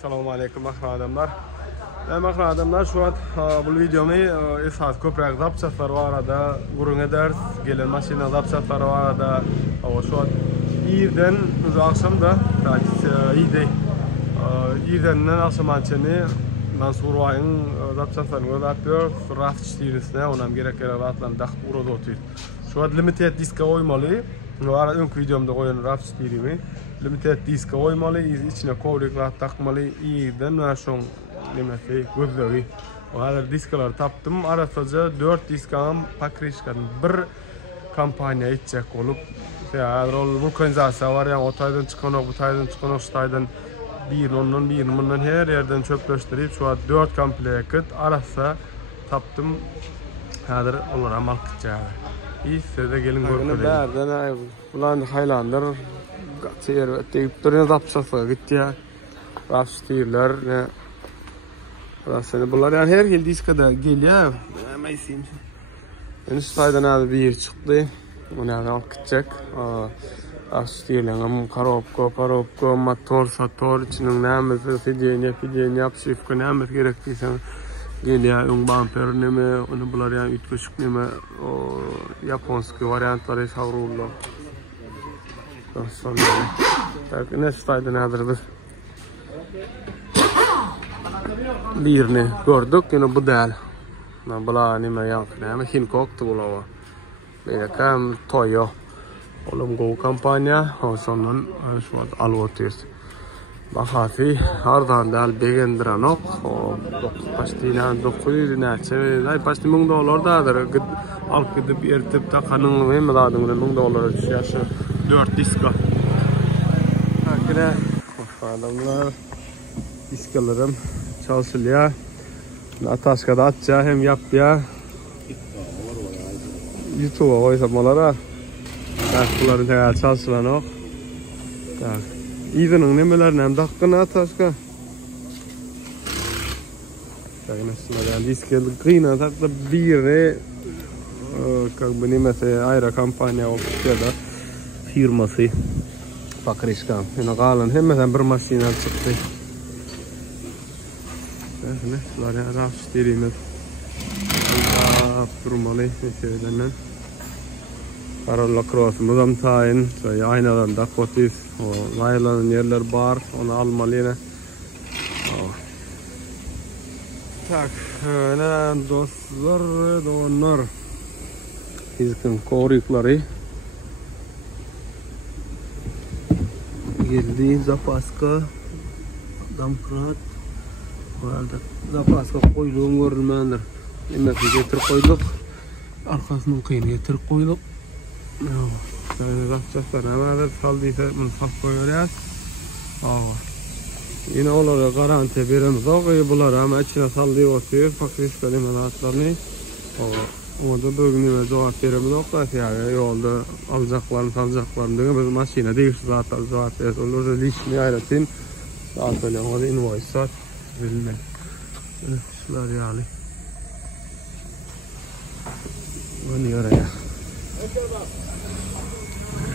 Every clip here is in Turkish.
Assalomu alaykum mahram adamlar. Mahram adamlar şu an bu videomu esas ko'proq zapchastlar orada gurung ederiz. Gelen mashina zapchastlar orada şu an yerden akşamda iyiydi. Yerden akşamançını Mansuray'ın zapchastlarını yapıyor. Raft iştirisine onam gerek rahatlan dağıt urada oturuyor. Şu an limited diska oymalı. Ara önkü videomda koyan raft iştirimi. Limited diska oymalı, içine kovrekler takmalı, iyiden ve son nemesi gözleri. O kadar diskalar taptım. Arasaca 4 diskam pakrişkanın bir kampanya içecek olup vulkanizasyon var yani o taydan çıkan bu taydan çıkan şu taydan bir her yerden çöpleştirip şu an 4 komplekt arasa taptım. Hadır onlar amal kıçağı. İyi size de gelin görüntüleyin. Berden bulan Highlander gatır deyip duruyor zapçası gitti ya. Rapstirler ne arasını bunlar yani her yıl diskada geliyor. Mayısıyım. Yani şu taydan adı bir yer çıktı. Onu alıp gidecek. Rapstirlerin karopko, motor, içinin namazı, fidyen yapışıp namaz gerektiyse geliyor. Ön bumper neme, onu bunlar yani ütköşük neme, o Japonski varyantları savruldu. Tak, ne staydan adırdır. Birini gördük, yine bu değil. Bula neme yankı, neme Hinkok'tu bulava. Beykam Toyo. Oğlum go kampanya, o sonun şu an alvatıyız. Bakasi hardan dal begendiranok, o pastina dokuyu dinlerse, ay pasti $1000 dadır. Alıp gidip ertip takanın ve meladığımda $1000 düşüyor. 4 diska. Hakikaten adamlar diskalarım çalışılıyor. Ataşkada atacağım hem yapıyor. YouTube'a koysamalara. Bunların tekrar çalışılan o. İzinin nemelerine hem dakikana ataşka. Yani diskel kıyına takla biri как бы немесе ayrı kampanya oluşturuyor da firması Pakrişka. Yani kalan hemen bir maşina çıktı. Ne? Şunları araştırıyoruz. Durmalı şeylerden. Karolla cross'umuzdan tayin. Aynadan da kotis. O aynaların yerler bar. Onu almalı yine. Tak, ne dostlar, donlar. Bizkin korikleri. Geldi zapaska. Damkrat. Orada zapaska koyduğum görülmendir. Yemek getir koyduk. Arkasının kıyını getir koyduk. Zapçaslar ne var? Saldıysa bunu saf koyuyoruz. Yine onlara garanti verimiz yok. Bunlar ama içine sallıyor oturuyor. Pakrişka limonatlarını. Orada bugün cevap verimiz yok. Yani yolda alacaklarını biz maşine değişti zaten cevap veriyoruz. Onları lişini ayrıtın. Zaten orada invoice'lar verilmek. Şunlar yani. Bunu oraya.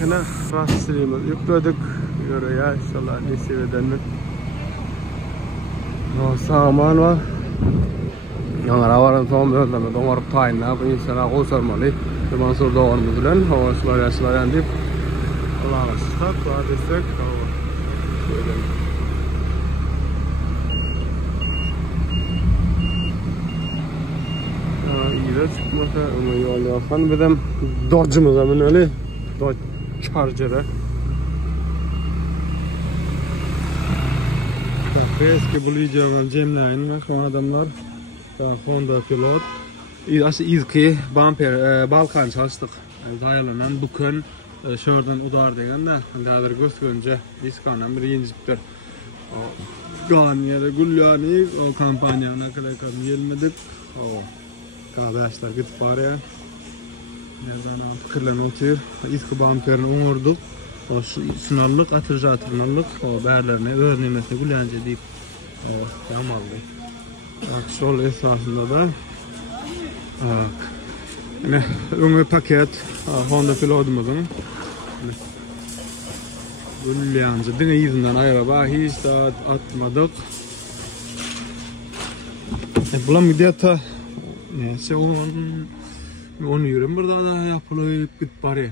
Yine rastlayımız yükledik. Oraya inşallah nasip edenler. Saman var. Yanlara varan son bölümde doğru tayin ne yapayım sana koşarmalı. Mansur doğrumuz bilen havaşlar yaşlayan deyip Allah'a şükür var destek. İyi de çıkmasa onu yol yapan bizim Dodge'ımız hemen öyle Dodge Charger'ı. Eski bu videodan Cem'leyin şu adamlar Honda Pilot İzki bumper balkan çalıştık dayalanan bugün şuradan udar degen de daha gösterünce diskanan bir inciptir Ganiye'de Gülyani o kampanyana kadar gelmedik o arkadaşlar gidip var ya nereden fikirlen otur İzki bumperini umurduk o sınırlık, atırcatırmalık, o berlerine, öğrenilmesine Gülence deyip o yamaldı. Bak, sol esasında da öngü paket Honda Pilot'umuzun Gülleğimizi dine yüzünden ayıraba hiç de atmadık. Bulam gidiyata neyse onu yürüm burada da yapılıp git bari.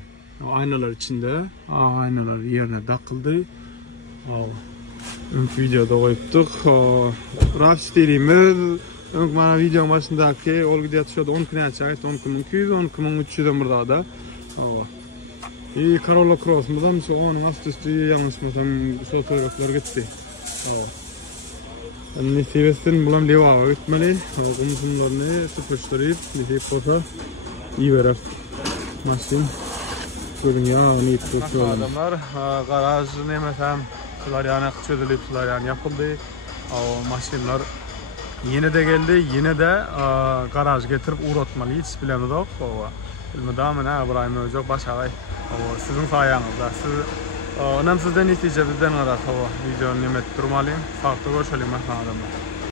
Aynalar içinde. Aynalar yerine takıldı. Videoda koyuptuk. Raft derimiz. Bana videonun başındaki ol gidiyat şöyle 10 kine açayız. 10 kine 200, 10 kine 300'den burada da. Corolla Cross buradan onun üstü yanlış mısam fotoğraflar gitti. Nefesin bulam leva gitmeli. Kumsunlarını sıfırlaştırıp nefes olsa iyi verir. Maşin görünüyor. Adamlar garaj ne mesela sular yani çözülüp sular yani yapıldı. O maşinler yine de geldi. Yine de garaj getirip uğratmalı. Hiç bilemiz yok. Bilmeden ne İbrahim Özök başarı. Sizin sayenizde. Siz sizden netice bizden arar. Videonun nimet durmalıyım. Farklı görüşelim adamlar.